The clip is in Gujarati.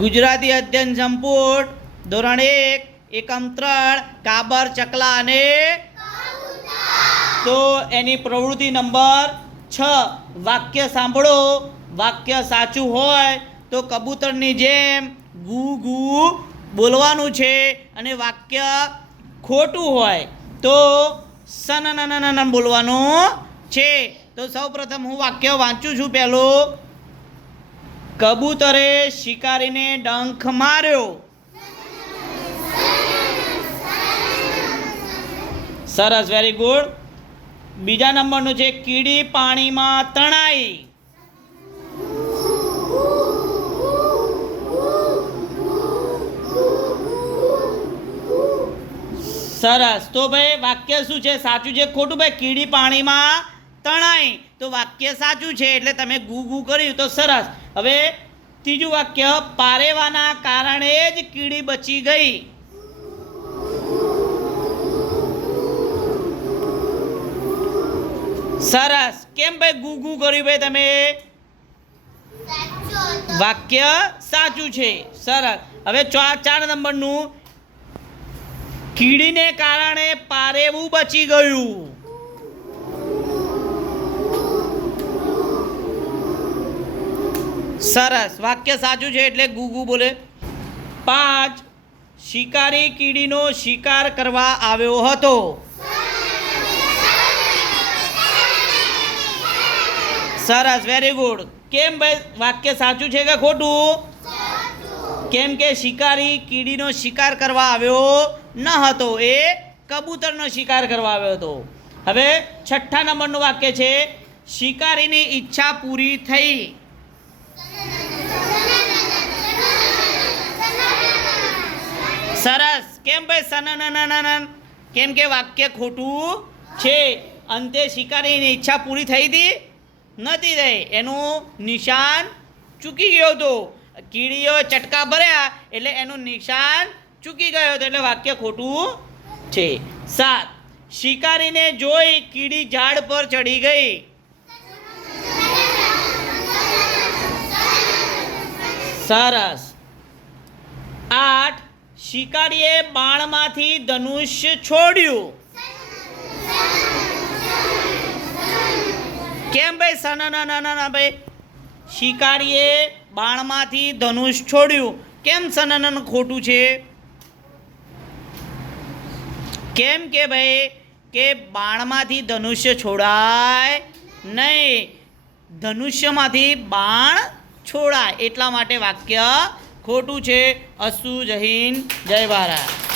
ગુજરાતી અધ્યયન સંપુટ ધોરણ 1 એકમ 3 કાબર ચકલા અને તો એની પ્રવૃત્તિ નંબર 6 વાક્ય સાંભળો. વાક્ય સાચું હોય તો કબૂતરની જેમ ગુ ગુ બોલવાનું છે અને વાક્ય ખોટું હોય તો સનનનનન બોલવાનું છે. તો સૌપ્રથમ હું વાક્ય વાંચું છું. પહેલું, કબૂતરે શિકારીને ડંખ માર્યો. સરસ, વેરી ગુડ. બીજા નંબરનું છે કીડી પાણીમાં તણાઈ. સરસ. તો ભાઈ વાક્ય શું છે, સાચું છે ખોટું? ભાઈ કીડી પાણીમાં તણાઈ તો વાક્ય સાચું છે, એટલે તમે ગુ ગુ કર્યું તો સરસ. હવે ત્રીજું વાક્ય, પારેવાના કારણે જ કીડી બચી ગઈ. સરસ. કેમ ભાઈ ગુ ગુ કર્યું? ભાઈ તમે વાક્ય સાચું છે. સરસ. હવે 4 નંબરનું, કીડીને કારણે પારેવું બચી ગયું. સરસ. વાક્ય સાચું છે એટલે ગુ ગુ બોલે. 5, શિકારી કીડીનો શિકાર કરવા આવ્યો હતો. સરસ, વેરી ગુડ. કેમ ભાઈ વાક્ય સાચું છે કે ખોટું? કેમ કે શિકારી કીડીનો શિકાર કરવા આવ્યો ન હતો, એ કબૂતરનો શિકાર કરવા આવ્યો હતો. હવે 6 નંબરનું વાક્ય છે, શિકારીની ઈચ્છા પૂરી થઈ. સરસ. કેમ ભાઈ સનનનનન? કેમ કે વાક્ય ખોટું છે. અંતે શિકારીની ઈચ્છા પૂરી થઈ હતી? નથી થઈ. એનું નિશાન ચૂકી ગયો હતો. કીડીઓ ચટકા ભર્યા એટલે એનું નિશાન ચૂકી ગયો હતો, એટલે વાક્ય ખોટું છે. 7, શિકારીને જોઈ કીડી ઝાડ પર ચડી ગઈ. સરસ. 8, શિકારીએ બાણમાંથી ધનુષ્ય છોડ્યું. કેમ ભાઈ સનનનનન? ભાઈ શિકારીએ બાણમાંથી ધનુષ છોડ્યું. કેમ સનનન ખોટું છે? કેમ કે ભાઈ કે બાણમાંથી ધનુષ્ય છોડાય નહીં, ધનુષ્યમાંથી બાણ છોડાય, એટલા માટે વાક્ય ખોટું છે. અસ્તુ. જય હિન્દ, જય ભારત.